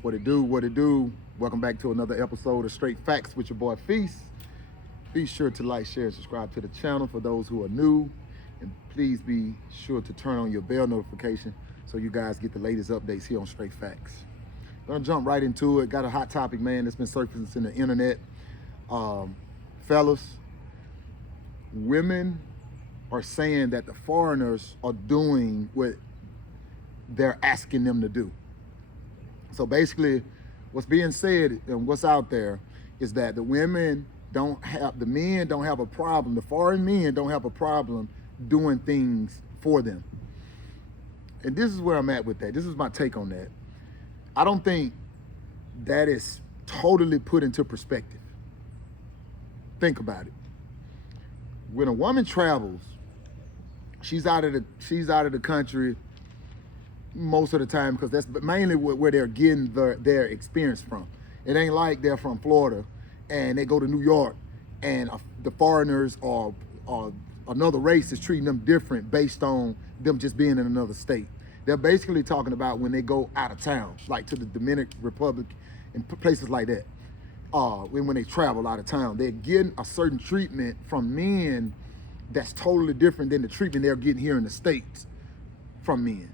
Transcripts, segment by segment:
What it do, what it do. Welcome back to another episode of Straight Facts with your boy Feast. Be sure to like, share, and subscribe to the channel for those who are new. And please be sure to turn on your bell notification so you guys get the latest updates here on Straight Facts. Gonna jump right into it. Got a hot topic, man, that's been surfacing the internet. Fellas, women are saying that the foreigners are doing what they're asking them to do. So basically, what's being said and what's out there is that the men don't have a problem, the foreign men don't have a problem doing things for them. And this is where I'm at with that. This is my take on that. I don't think that is totally put into perspective. Think about it. When a woman travels, she's out of the country most of the time because that's mainly where they're getting their experience from. It ain't like they're from Florida and they go to New York and the foreigners or another race is treating them different based on them just being in another state. They're basically talking about when they go out of town, like to the Dominican Republic and places like that. When they travel out of town, they're getting a certain treatment from men that's totally different than the treatment they're getting here in the States from men.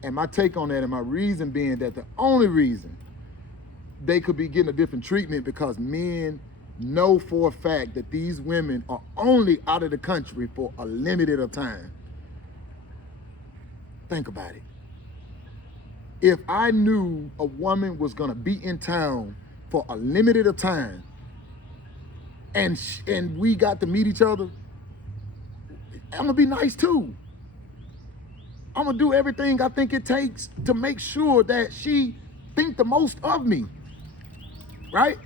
And my take on that and my reason being that the only reason they could be getting a different treatment because men know for a fact that these women are only out of the country for a limited of time. Think about it. If I knew a woman was gonna be in town for a limited of time and we got to meet each other, I'm gonna be nice too. I'm gonna do everything I think it takes to make sure that she think the most of me, right?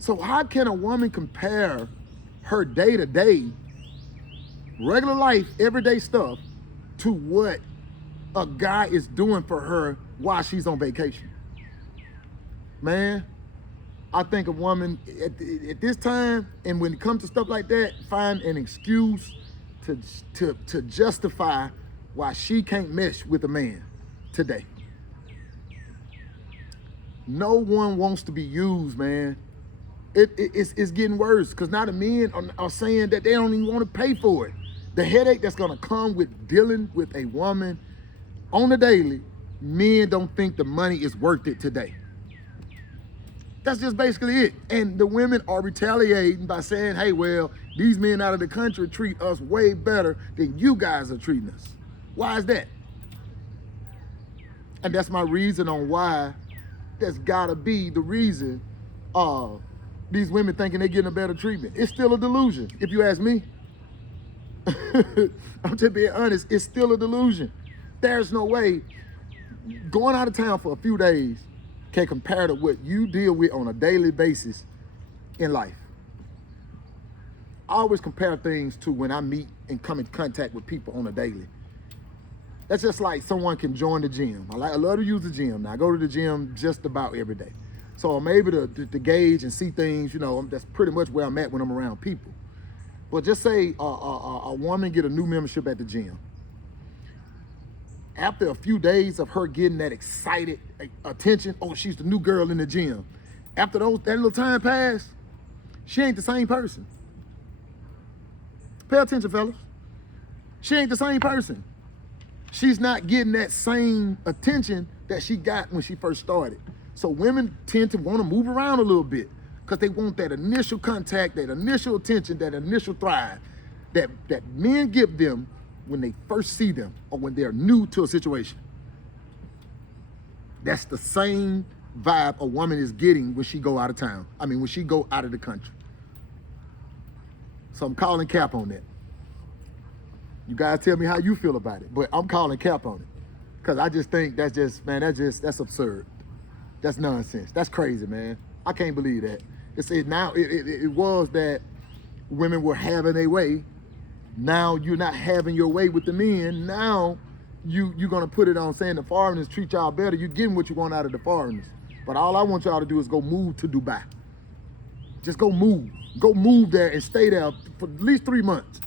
So how can a woman compare her day-to-day, regular life, everyday stuff to what a guy is doing for her while she's on vacation? Man, I think a woman at this time, and when it comes to stuff like that, find an excuse to justify why she can't mesh with a man today. No one wants to be used, man. It's getting worse because now the men are saying that they don't even want to pay for it. The headache that's gonna come with dealing with a woman on the daily, men don't think the money is worth it today. That's just basically it. And the women are retaliating by saying, hey, well, these men out of the country treat us way better than you guys are treating us. Why is that? And that's my reason on why that's gotta be the reason these women thinking they're getting a better treatment. It's still a delusion, if you ask me. I'm just being honest, it's still a delusion. There's no way going out of town for a few days can compare to what you deal with on a daily basis in life. I always compare things to when I meet and come in contact with people on a daily. That's just like someone can join the gym. I love to use the gym. Now I go to the gym just about every day. So I'm able to gauge and see things, that's pretty much where I'm at when I'm around people. But just say a woman get a new membership at the gym. After a few days of her getting that excited attention, oh, she's the new girl in the gym. After that little time pass, she ain't the same person. Pay attention, fellas. She ain't the same person. She's not getting that same attention that she got when she first started. So women tend to want to move around a little bit because they want that initial contact, that initial attention, that initial thrive that men give them when they first see them or when they're new to a situation. That's the same vibe a woman is getting when she go out of town. When she go out of the country. So I'm calling cap on that. You guys tell me how you feel about it, but I'm calling cap on it. Because I just think that's absurd. That's nonsense. That's crazy, man. I can't believe that. It was that women were having their way. Now you're not having your way with the men. Now you're gonna put it on saying the foreigners treat y'all better. You're getting what you want out of the foreigners. But all I want y'all to do is go move to Dubai. Just go move. Go move there and stay there for at least 3 months.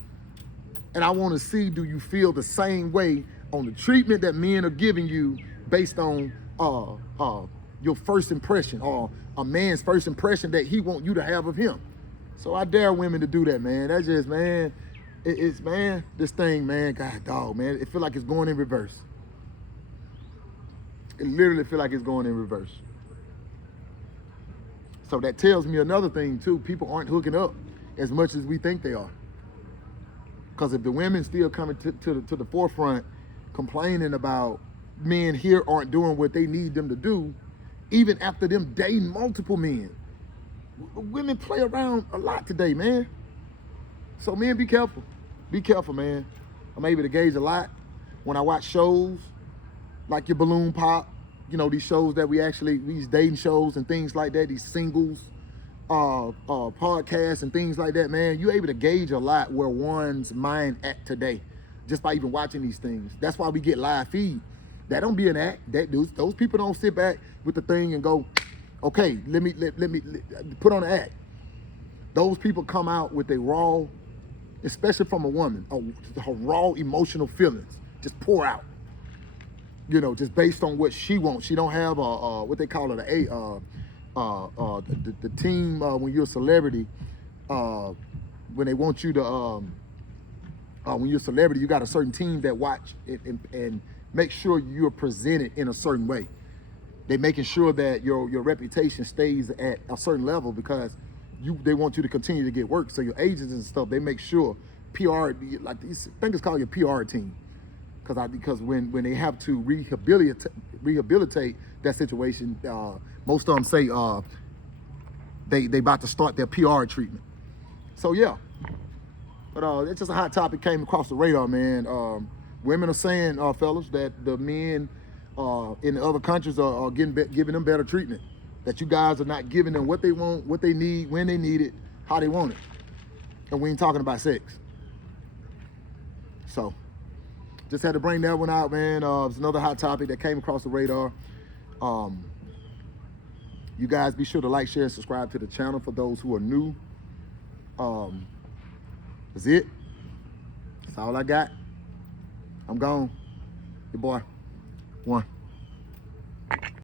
And I want to see, do you feel the same way on the treatment that men are giving you based on your first impression, or a man's first impression that he want you to have of him. So I dare women to do that, man. That's just, man, it's, man, this thing, man, God, dog, man, it feel like it's going in reverse. It literally feel like it's going in reverse. So that tells me another thing too. People aren't hooking up as much as we think they are. Because if the women still coming to the forefront complaining about men here aren't doing what they need them to do, even after them dating multiple men, women play around a lot today, man. So men, be careful. Be careful, man. I'm able to gauge a lot when I watch shows like your Balloon Pop, you know, these shows that these dating shows and things like that, these singles, podcasts and things like that, man. You're able to gauge a lot where one's mind at today just by even watching these things. That's why we get live feed. That don't be an act. Those people don't sit back with the thing and go, okay, let me put on an act. Those people come out with a raw, especially from a woman, her raw emotional feelings just pour out. You know, just based on what she wants. She don't have what they call it, the team when you're a celebrity. When they want you to, when you're a celebrity, you got a certain team that watch it and make sure you're presented in a certain way. They're making sure that your reputation stays at a certain level because they want you to continue to get work. So your agents and stuff, they make sure PR, like I think it's called your PR team. Because when they have to rehabilitate that situation, most of them say they about to start their PR treatment. So yeah, but it's just a hot topic came across the radar, man. Women are saying, fellas, that the men in the other countries are giving them better treatment. That you guys are not giving them what they want, what they need, when they need it, how they want it. And we ain't talking about sex. So just had to bring that one out, man. It's another hot topic that came across the radar. You guys be sure to like, share, and subscribe to the channel for those who are new. That's it. That's all I got. I'm gone. Your boy. One.